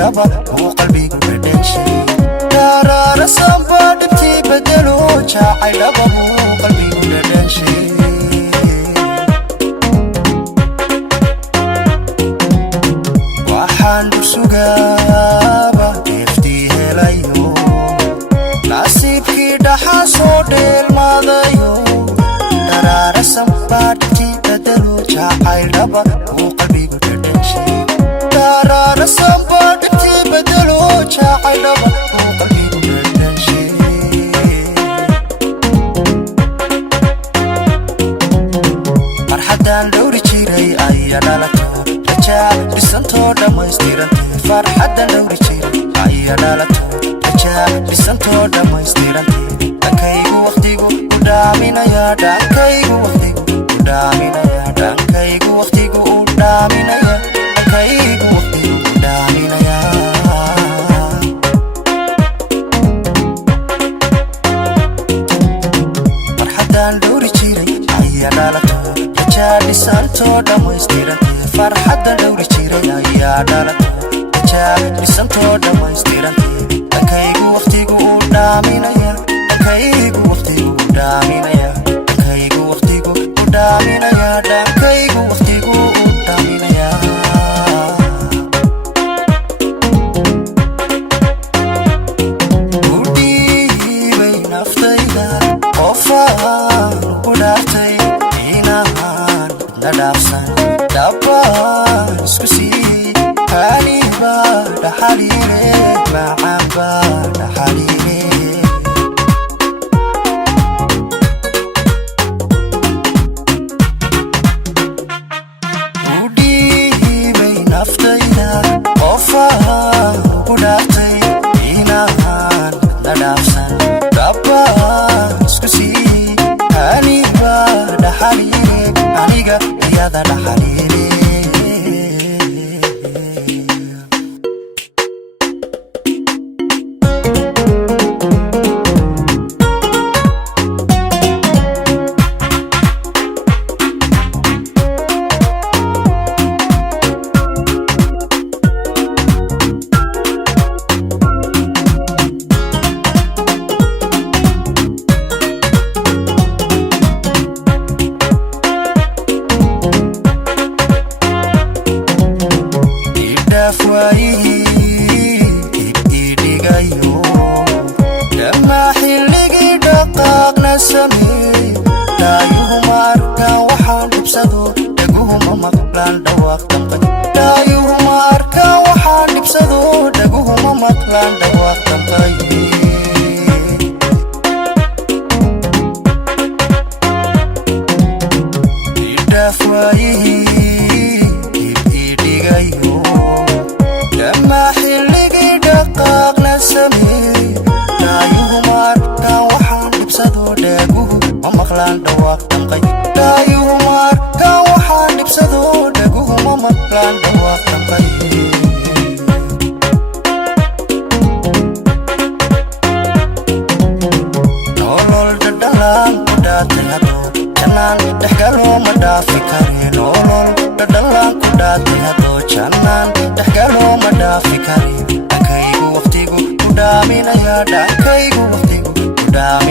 dhaba oo qalbigu dhadhanshay daraara samba dhibtii bedelo jacayl dhaba oo qalbigu dhadhanshay waxaan sugaaba deeftii helayo nasiibkii dhaxaa soo dheelmaadayo daraara samba dhibtii bedelo jacayl dhaba oo qalbigu dhadhanshay daraara samba dhibtii bedelo jacayl dhaba oo qalbigu dhadhanshay farxaddaan dhowri jiray ayaa dhalato rajaa dhisantoo dhammaystirantay farxaddaan dhowri jiray ayaa dhalato rajaa dhisantoo dhammaystirantay dhankaygu waqtigu u dhaaminaya dhankaygu waqtigu u dhaaminaya dhankaygu waqtigu u dhaaminaya dhankaygu waqtigu u dhaaminaya farxaddaan dhowri jiray ayaa dhalato rajaa dhisantoo dhammaystirantay farxaddaan dhowri jiray ayaa dhalato rajaa dhisantoo dhammaystirantay dhankaygu waqtigu u dhaaminaya dhankaygu waqtigu u dhaaminaya dhankaygu waqtigu u dhaaminaya dhankaygu waqtigu u dhaaminaya u dhiibay naftayda qofaan ku dhaartay inaan la dhaafsan Dhab'Baan isku siiyay haniba dhaxaliire macaanba dhaxaliire u dhiibay naftayda qofaan ku dhaartay inaan la dhaafsan Dhab'Baan isku siiyay haniba dhaxaliire aniga iyada dhaxaliire dhankaygu waqtigu u dhaaminaya dhankaygu waqtigu u dhaaminaya